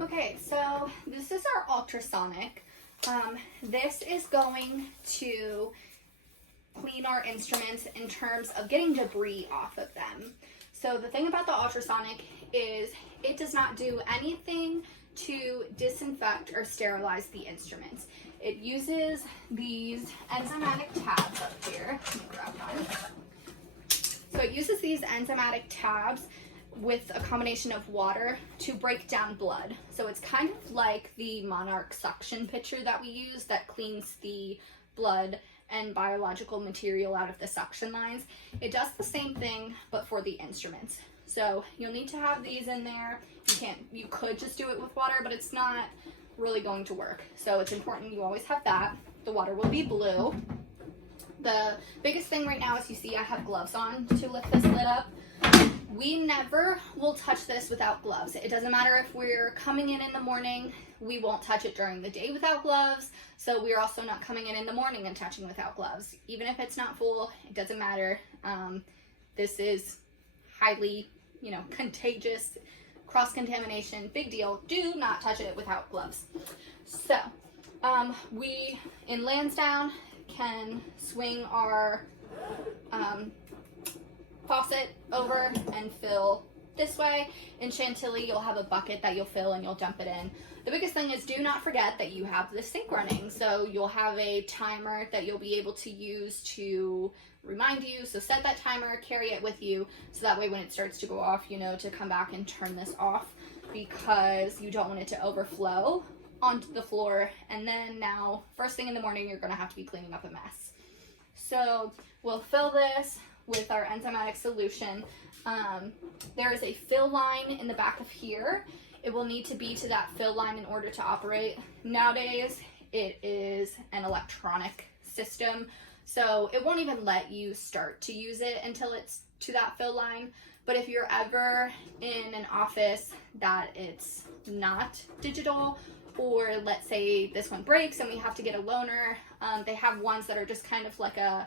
Okay, so this is our ultrasonic. This is going to clean our instruments in terms of getting debris off of them. So the thing about the ultrasonic is it does not do anything to disinfect or sterilize the instruments. It uses these enzymatic tabs up here. Let me grab one. So it uses these enzymatic tabs with a combination of water to break down blood. So it's kind of like the Monarch suction pitcher that we use that cleans the blood and biological material out of the suction lines. It does the same thing, but for the instruments. So you'll need to have these in there. You could just do it with water, but it's not really going to work. So it's important you always have that. The water will be blue. The biggest thing right now is you see I have gloves on to lift this lid up. We never will touch this without gloves. It doesn't matter if we're coming in the morning, we won't touch it during the day without gloves. So we're also not coming in the morning and touching without gloves. Even if it's not full, it doesn't matter. This is highly, contagious, cross-contamination, big deal. Do not touch it without gloves. So we, in Lansdowne, can swing our faucet over and fill this way. In Chantilly, you'll have a bucket that you'll fill and you'll dump it in. The biggest thing is do not forget that you have the sink running. So you'll have a timer that you'll be able to use to remind you. So set that timer, carry it with you, so that way when it starts to go off, to come back and turn this off, because you don't want it to overflow onto the floor. And then now, first thing in the morning, you're gonna have to be cleaning up a mess. So we'll fill this with our enzymatic solution. There is a fill line in the back of here. It will need to be to that fill line in order to operate. Nowadays, it is an electronic system, so it won't even let you start to use it until it's to that fill line. But if you're ever in an office that it's not digital, or let's say this one breaks and we have to get a loaner, they have ones that are just kind of like a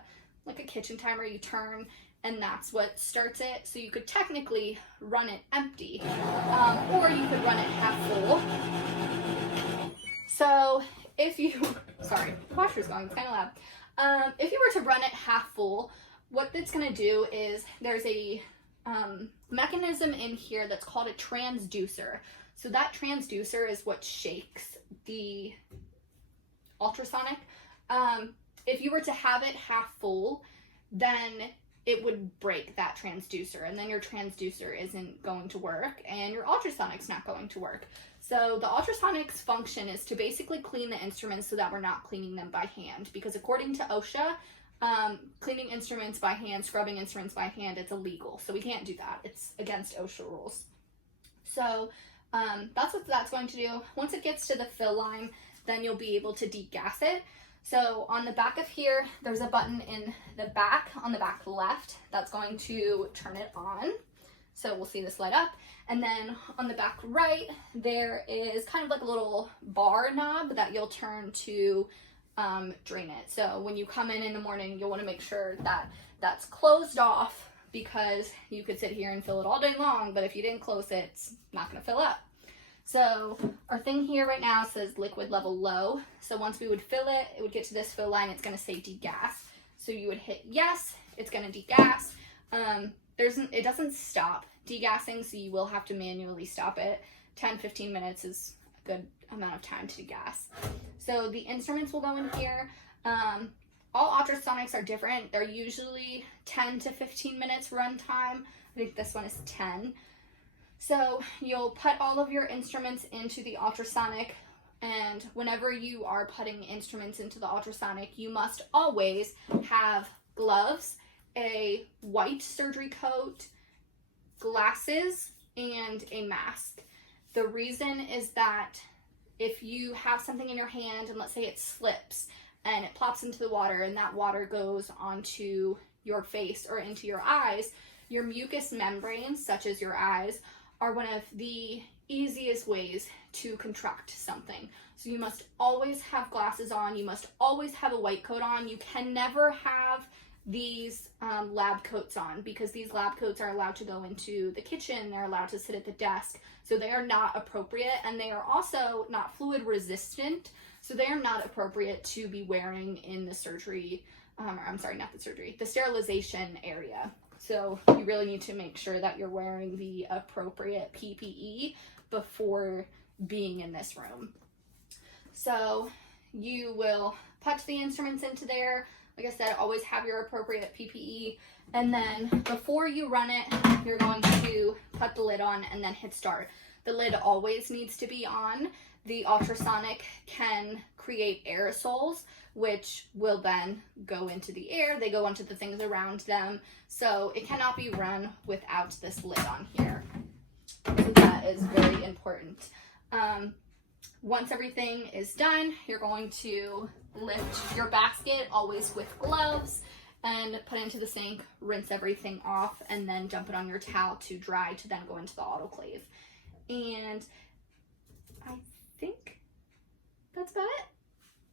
kitchen timer. You turn and that's what starts it. So you could technically run it empty, or you could run it half full. So if you, sorry, the washer's going, it's kind of loud. If you were to run it half full, what it's gonna do is there's a mechanism in here that's called a transducer. So that transducer is what shakes the ultrasonic. If you were to have it half full, then it would break that transducer, and then your transducer isn't going to work and your ultrasonic's not going to work. So the ultrasonic's function is to basically clean the instruments so that we're not cleaning them by hand, because according to OSHA, cleaning instruments by hand, scrubbing instruments by hand, it's illegal. So we can't do that. It's against OSHA rules. So that's what that's going to do. Once it gets to the fill line, then you'll be able to degas it. So on the back of here, there's a button in the back, on the back left, that's going to turn it on. So we'll see this light up. And then on the back right, there is kind of like a little bar knob that you'll turn to drain it. So when you come in the morning, you'll want to make sure that that's closed off, because you could sit here and fill it all day long, but if you didn't close it, it's not going to fill up. So our thing here right now says liquid level low. So once we would fill it, it would get to this fill line, it's gonna say degas. So you would hit yes, it's gonna degas. It doesn't stop degassing, so you will have to manually stop it. 10-15 minutes is a good amount of time to degas. So the instruments will go in here. All ultrasonics are different. They're usually 10 to 15 minutes run time. I think this one is 10. So you'll put all of your instruments into the ultrasonic, and whenever you are putting instruments into the ultrasonic, you must always have gloves, a white surgery coat, glasses, and a mask. The reason is that if you have something in your hand and let's say it slips and it plops into the water and that water goes onto your face or into your eyes, your mucous membranes, such as your eyes, are one of the easiest ways to contract something. So you must always have glasses on, you must always have a white coat on. You can never have these lab coats on, because these lab coats are allowed to go into the kitchen, they're allowed to sit at the desk, so they are not appropriate, and they are also not fluid resistant, so they are not appropriate to be wearing in the surgery, I'm sorry, not the surgery, the sterilization area. So you really need to make sure that you're wearing the appropriate PPE before being in this room. So you will put the instruments into there. Like I said, always have your appropriate PPE. And then before you run it, you're going to put the lid on and then hit start. The lid always needs to be on. The ultrasonic can create aerosols, which will then go into the air. They go onto the things around them. So it cannot be run without this lid on here. So that is very important. Once everything is done, you're going to lift your basket, always with gloves, and put it into the sink, rinse everything off, and then dump it on your towel to dry to then go into the autoclave. And I think that's about